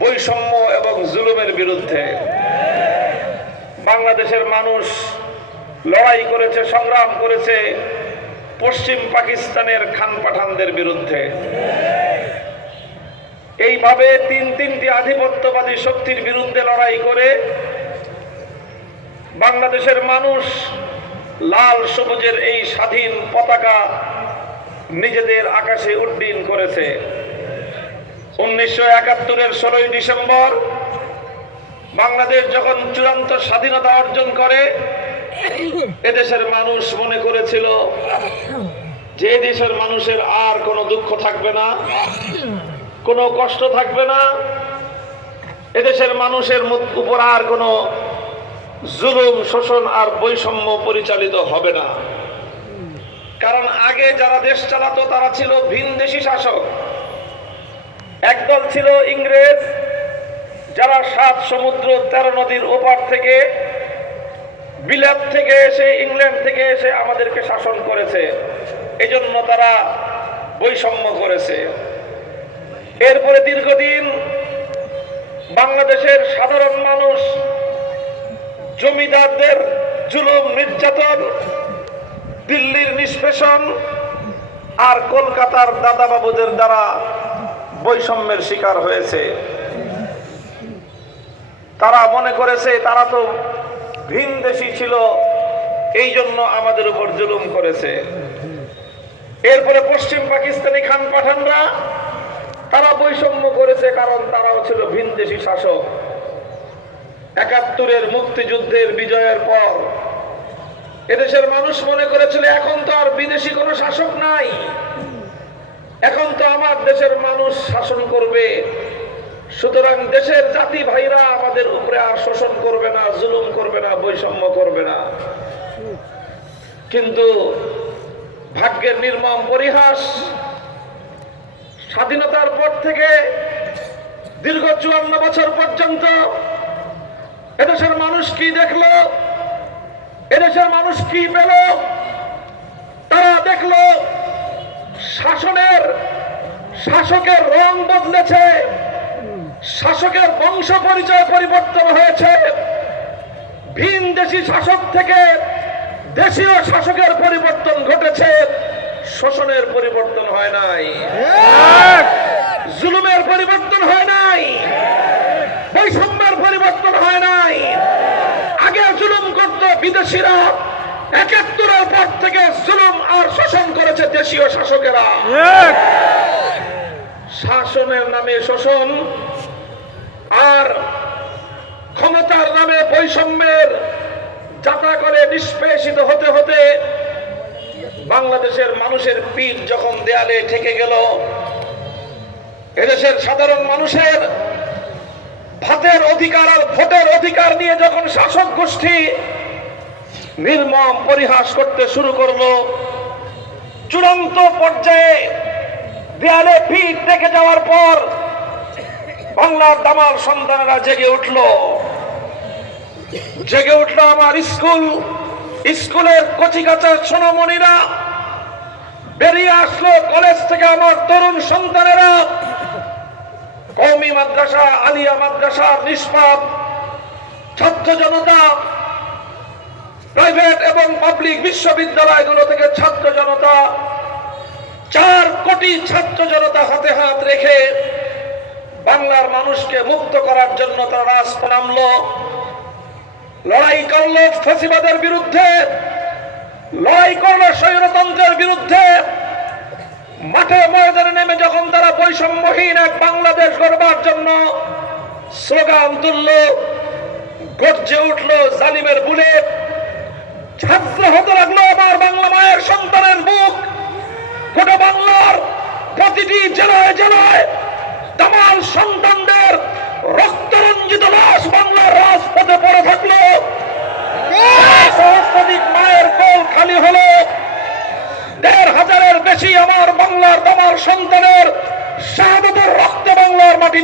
বৈষম্য এবং জুলুমের বিরুদ্ধে। বাংলাদেশের মানুষ লড়াই করেছে, সংগ্রাম করেছে পশ্চিম পাকিস্তানের খান পাঠানদের বিরুদ্ধে। এইভাবে তিন তিনটি আধিপত্যবাদী শক্তির বিরুদ্ধে লড়াই করে বাংলাদেশের মানুষ লাল সবুজের এই স্বাধীন পতাকা নিজেদের আকাশে উড্ডীন করেছে। উনিশশো একাত্তরের ষোলোই ডিসেম্বর বাংলাদেশ যখন চূড়ান্ত স্বাধীনতা অর্জন করে, এদেশের মানুষ মনে করেছিল যে দেশের মানুষের আর কোনো দুঃখ থাকবে না, কোনো কষ্ট থাকবে না। এদেশের মানুষের উপর আর কোনো জুলুম, শোষণ আর বৈষম্য পরিচালিত হবে না। কারণ আগে যারা দেশ চালাতো, তারা ছিল ভিনদেশি শাসক। একদল ছিল ইংরেজ, যারা সাত সমুদ্র তেরো নদীর ওপার থেকে বিলাপ থেকে এসে ইংল্যান্ড থেকে এসে আমাদেরকে শাসন করেছে। এজন্য তারা বৈষম্য করেছে। এরপরে দীর্ঘদিন বাংলাদেশের সাধারণ মানুষ, জমিদারদের জুলুম, নির্যাতন, দিল্লির নিষ্পেষণ আর কলকাতার দাদাবাবুদের দ্বারা বৈষম্যের শিকার হয়েছে। তারা মনে করেছে, তারা তো ভিনদেশি ছিল এই জন্য আমাদের উপর জুলুম করেছে। এরপরে পশ্চিম পাকিস্তানি খান পাঠানরা, তারা বৈষম্য করেছে কারণ তারাও ছিল ভিনদেশি শাসক। একাত্তরের মুক্তিযুদ্ধের বিজয়ের পর এদেশের মানুষ মনে করেছিল, এখন তো আর বিদেশি কোনো শাসক নাই। এখন তো আমার দেশের মানুষ শাসন করবে। সুতরাং দেশের জাতি ভাইরা আমাদের উপরে আর শোষণ করবে না, জুলুম করবে না, বৈষম্য করবে না। কিন্তু ভাগ্যের নির্মম পরিহাস স্বাধীনতার পর থেকে দীর্ঘ চুয়ান্ন বছর পর্যন্ত এদেশের মানুষ কি দেখল? এদেশের মানুষ কি পেল? তারা দেখল শাসনের শাসকের রং বদলেছে। শাসকের বংশ পরিচয় পরিবর্তন হয়েছে। ভিন দেশি শাসক থেকে দেশীয় শাসকের পরিবর্তন ঘটেছে। শোষণের পরিবর্তন হয় নাই। জুলুমের পরিবর্তন হয় নাই। বৈষম্যের পরিবর্তন হয় নাই। আগে জুলুম করত বিদেশিরা। একাত্তরের পর থেকে জুলুম আর শোষণ করেছে দেশীয় শাসকেরা। শাসনের নামে শোষণ আর ক্ষমতার নামে বৈষম্যের যাত্রা করে নিষ্পেষিত হতে হতে বাংলাদেশের মানুষের পিঠ যখন দেয়ালে ঠেকে গেল, এদেশের সাধারণ মানুষের ভাতের অধিকার আর ভোটের অধিকার নিয়ে যখন শাসক গোষ্ঠী নির্মম পরিহাস করতে শুরু করল, চূড়ান্ত পর্যায়ে দেয়ালে পিঠ দেখে যাওয়ার পর বাংলার দামাল সন্তানেরা জেগে উঠল। জেগে উঠল আমার স্কুল। স্কুলের কচি কাঁচা সোনামণিরা বেরিয়ে আসলো কলেজ থেকে আমার তরুণ সন্তানেরা। কৌমি মাদ্রাসা, আলিয়া মাদ্রাসা নিষ্পাপ ছাত্র জনতা, প্রাইভেট এবং পাবলিক বিশ্ববিদ্যালয়গুলো থেকে ছাত্র জনতা কোটি ছাত্র জনতা হাতে হাত রেখে বাংলার মানুষকে মুক্ত করার জন্য তারা রাস্তা নামলো। লড়াই করল ফেসিবাদের বিরুদ্ধে। লড়াই করল স্বৈরতন্ত্রের বিরুদ্ধে। মাঠে ময়দানে নেমে যখন তারা বৈষম্যহীন এক বাংলাদেশ গড়বার জন্য স্লোগান তুলল, গর্জে উঠল জালিমের বুলেট। ছাত্র হতে লাগল আমার বাংলা মায়ের সন্তানের মুখ গোটা বাংলার প্রতিটি জেলায় জেলায় তামাল সন্তানদের রক্তরঞ্জিত লাশ বাংলার রাজপথে পড়ে থাকল। মায়ের কোল খালি হলো। দেড় হাজারের বেশি আমার বাংলার দামাল সন্তানের শাহাদতের রক্তে বাংলার মাটি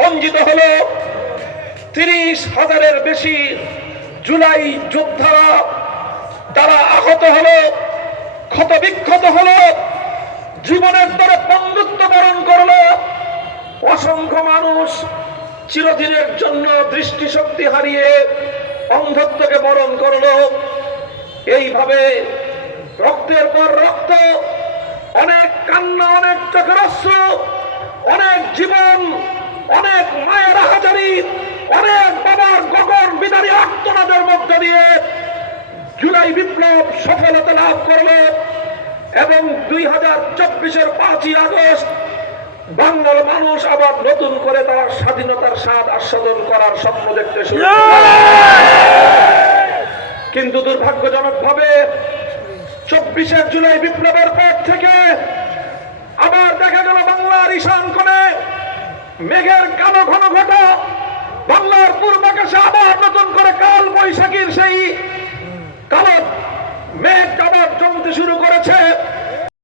রঞ্জিত হলো। তিরিশ হাজারের বেশি জুলাই যোদ্ধারা তারা আহত হলো ক্ষত বিক্ষত হলো। জীবনের দ্বারা বন্ধুত্ব বরণ করল। অসংখ্য মানুষ চিরদিনের জন্য দৃষ্টিশক্তি হারিয়ে অন্ধত্বকে বরণ করল। এইভাবে রক্তের পর রক্ত, অনেক কান্না, অনেক চোখের অশ্র, অনেক জীবন, অনেক মায়ের হাজারি অনেক বাবার গগন বিদারী আত্মনাদের মধ্য দিয়ে জুলাই বিপ্লব সফলতা লাভ করল। এবং দুই হাজার চব্বিশের পাঁচই আগস্ট বাংলার মানুষ আবার নতুন করে তার স্বাধীনতার স্বাদ আস্বাদন করার স্বপ্ন দেখতে শুরু কিন্তু দুর্ভাগ্যজনক ভাবে চব্বিশে জুলাই বিপ্লবের পর থেকে আবার দেখা গেল বাংলার ঈশান কোণে মেঘের কালো ঘন ঘটা। বাংলার পূর্বাকাশে আবার নতুন করে কাল বৈশাখীর সেই কালো মেঘ কাবার চলতে শুরু করেছে।